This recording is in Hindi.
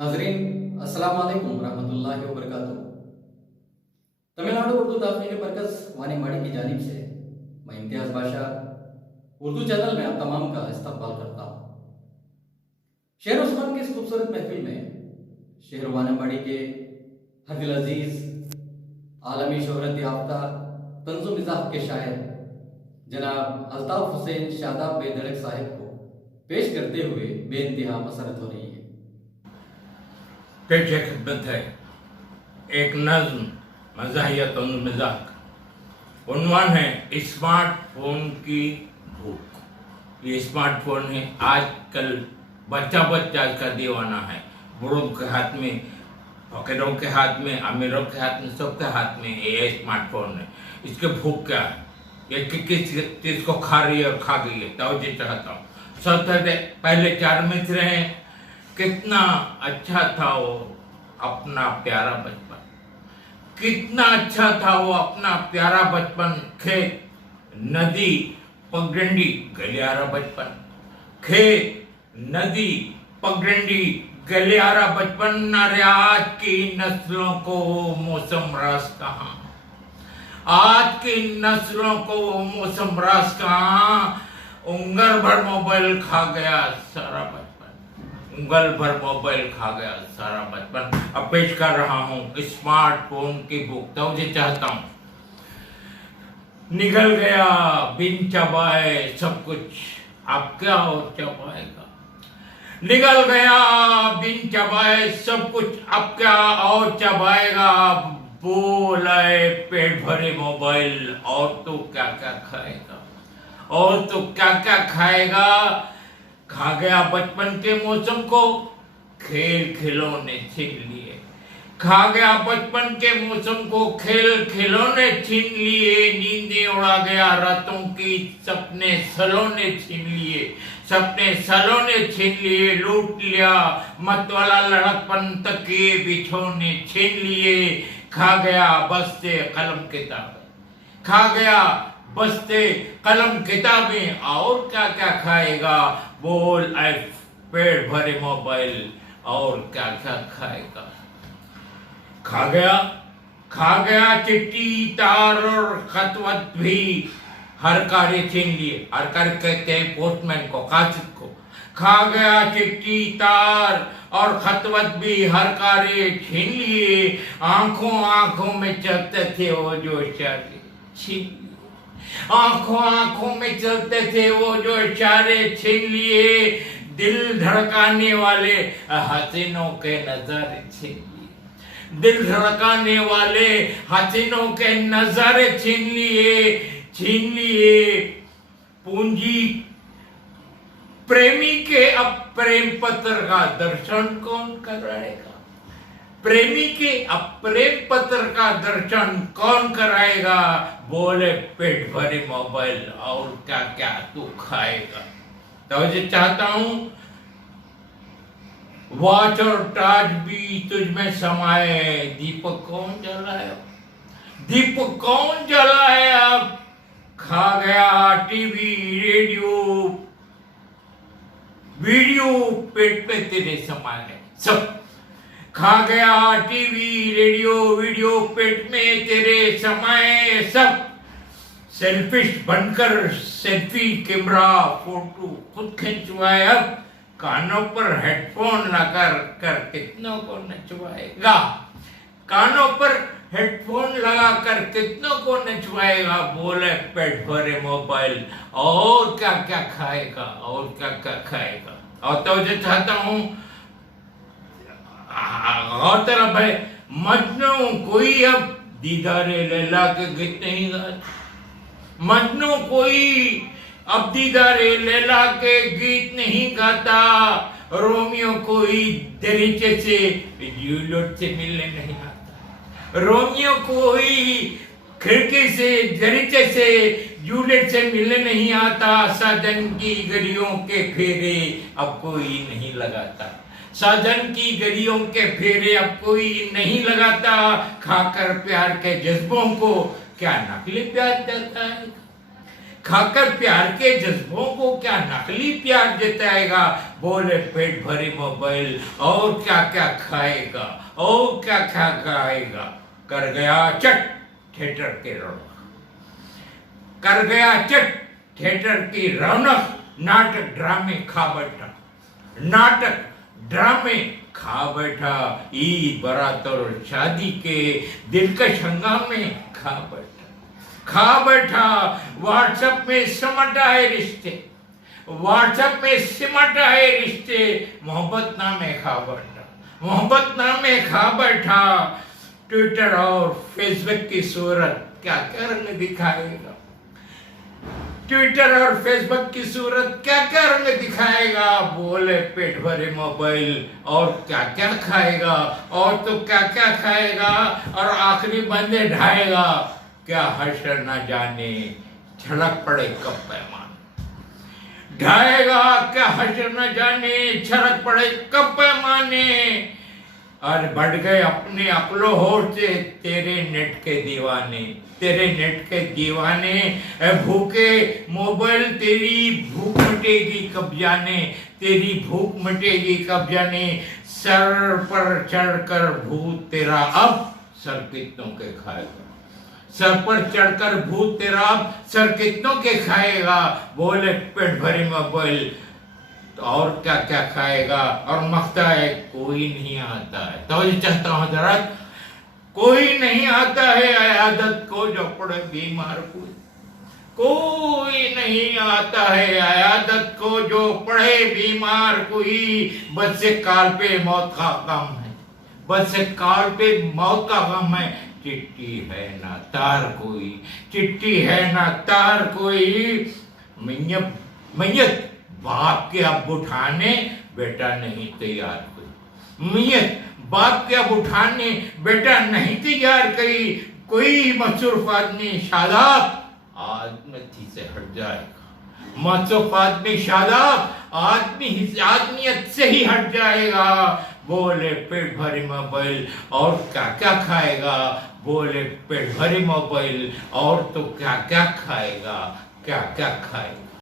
नाजरीन अस्सलाम वालेकुम रहमतुल्लाहि व बरकातुहू। तमिलनाडु उर्दू तहफ़्ज़ीर मरकज़ वानीमाड़ी की जानिब से मैं इम्तियाज़ बादशाह उर्दू चैनल में आप तमाम का इस्तकबाल करता हूँ। शेर उस्मान की इस खूबसूरत महफिल में शेर वानीमाड़ी के हर दिल अजीज़ आलमी शोहरत याफ्ता तंज़ो मिज़ाह के शायर जनाब अल्ताफ़ हुसैन शादाब बेधड़क साहिब को पेश करते हुए बेइंतहा मसरत हो रही है। पेश खिदमत है एक नज्म मज़ाहियत और मज़ाक। उन्वान है स्मार्टफोन की भूख। ये स्मार्टफोन है, आजकल बच्चा बच्चा इसका दीवाना है। बूढ़ों के हाथ में, फकीरों के हाथ में, अमीरों के हाथ में, सबके हाथ में ये स्मार्टफोन है। इसके भूख क्या है, ये किस चीज़ को खा रही है और खा गई है, तवज्जो चाहता हूँ। सबसे पहले चार मित्र हैं। कितना अच्छा था वो अपना प्यारा बचपन, कितना अच्छा था वो अपना प्यारा बचपन। खेत, नदी, पगडंडी, गलियारा बचपन। खेत, नदी, पगडंडी, गलियारा बचपन। अरे आज की नस्लों को वो मौसम रास कहाँ, आज की नस्लों को वो मौसम रास कहाँ। उंगल भर मोबाइल खा गया सारा बचपन, उंगल भर मोबाइल खा गया सारा बचपन। अब पेश कर रहा हूँ स्मार्टफोन की भूख। तवज्जो चाहता हूँ। निगल गया बिन चबाए सब कुछ, अब क्या और चबाएगा। निगल गया बिन चबाए सब कुछ, अब क्या और चबाएगा। बोले पेट भरे मोबाइल, और तो क्या क्या खाएगा, और तो क्या क्या खाएगा। खा गया बचपन के मौसम को, खेल खिलौने छीन लिए। खा गया बचपन के मौसम को, खेल खिलौने छीन लिए। नींदें उड़ा गया रातों की, सपने सलोने छीन लिए, सपने सलोने छीन लिए। लूट लिया मतवाला लड़कपन, तकिए बिछोने छीन लिए। खा गया बस्ते कलम किताबें, खा गया बस्ते कलम किताबें, और क्या क्या खाएगा। बोल ऐ पेट भरे मोबाइल, और क्या क्या खाएगा। खा गया चिट्ठी तार और खतवत भी, हर कार्य छीन लिए। हर कार्य कहते हैं पोस्टमैन को, कासिद को। खा गया चिट्ठी तार और खतवत भी, हर कार्य छीन लिए। आंखों आंखों में चलते थे वो जो इशारे छीन लिए, आंखों आंखों में चलते थे वो जो इशारे छीन लिए। दिल धड़काने वाले हसीनों के नजारे छीन लिए, दिल धड़काने वाले हसीनों के नजारे छीन लिए, छीन लिए। पूंजी प्रेमी के अब प्रेम पत्र का दर्शन कौन कराएगा, प्रेमी के अब प्रेम पत्र का दर्शन कौन कराएगा। बोले पेट भरे मोबाइल, और क्या क्या तू खाएगा। तो चाहता हूं वॉच और टॉर्च भी तुझ में समाये। दीपक कौन जलाए, दीपक कौन जलाए। अब खा गया टीवी रेडियो वीडियो, पेट पे तेरे समाये सब। खा गया टीवी रेडियो वीडियो, पेट में तेरे समाये सब। सेल्फिश बनकर सेल्फी कैमरा फोटो खुद खिंचवाए। अब कानों पर हेडफोन लगाकर कर कितनों को नचवाएगा, कानों पर हेडफोन लगाकर कितनों को नचवाएगा। बोले पेट भरे मोबाइल, और क्या क्या खाएगा, और क्या क्या खाएगा। और तो जो चाहता हूं और तरफ है मजनू कोई अब दीदारे लैला के गीत नहीं गाता। मजनू कोई अब दीदारे लैला के गीत नहीं गाता। रोमियो कोई दरीचे से जूलियट से मिलने नहीं आता। रोमियो कोई खिड़की से दरीचे से जूलियट से मिलने नहीं आता। साजन की गलियों के फेरे अब कोई नहीं लगाता, साजन की गलियों के फेरे अब कोई नहीं लगाता। खाकर प्यार के जज्बों को क्या नकली प्यार जताएगा, खाकर प्यार के जज्बों को क्या नकली प्यार जताएगा। बोले पेट भरी मोबाइल और क्या क्या खाएगा, और क्या क्या खाएगा। कर गया चट थिएटर के रौनक, कर गया चट थिएटर की रौनक। नाटक ड्रामे खा बैठा, नाटक ड्रामे खा बैठा। ईद बारात और शादी के दिलकश हंगामे खा बैठा, खा बैठा। व्हाट्सएप में सिमट आए रिश्ते, व्हाट्सएप में सिमट आए रिश्ते। मोहब्बत नामे खा बैठा, मोहब्बत नामे खा बैठा। ट्विटर और फेसबुक की सूरत क्या क्या रंग दिखाएगा, ट्विटर और फेसबुक की सूरत क्या क्या रंग दिखाएगा। बोले पेट भरे मोबाइल और क्या क्या खाएगा, और तो क्या क्या खाएगा। और आखिरी बंदे ढाएगा, क्या हशर न जाने छलक पड़े कब पैमान। ढाएगा क्या हशर न जाने छलक पड़े कब पैमाने। और बढ़ गए अपने अपलो होश से तेरे नेट के दीवाने, तेरे नेट के दीवाने। भूखे मोबाइल तेरी भूख मिटेगी कब जाने, तेरी भूख मिटेगी कब जाने। सर पर चढ़कर भूत तेरा अब सर कितनों के खाएगा, सर पर चढ़कर भूत तेरा अब सर कितनों के खाएगा। बोले पेट भरी मोबाइल और क्या क्या खाएगा। और मखता है कोई नहीं आता है, तो ये चाहता हूं हजरत, कोई नहीं आता है अयादत को जो पड़े बीमार कोई नहीं आता है अयादत को जो पड़े बीमार कोई। बस से काल पे मौत का गम है, बस से काल पे मौत का गम है। चिट्ठी है ना तार कोई, चिट्ठी है ना तार कोई। मैयत बाप के अब उठाने बेटा नहीं तैयार कोई, मैयत बाप के अब उठाने बेटा नहीं तैयार कोई मसरूफ आदमी शादाब आदमी से हट जाएगा, मसरूफ आदमी शादाब आदमियत से ही हट जाएगा। बोले पेट भरी मोबाइल और क्या क्या खाएगा, बोले पेट भरी मोबाइल और तो क्या क्या खाएगा, क्या क्या खाएगा।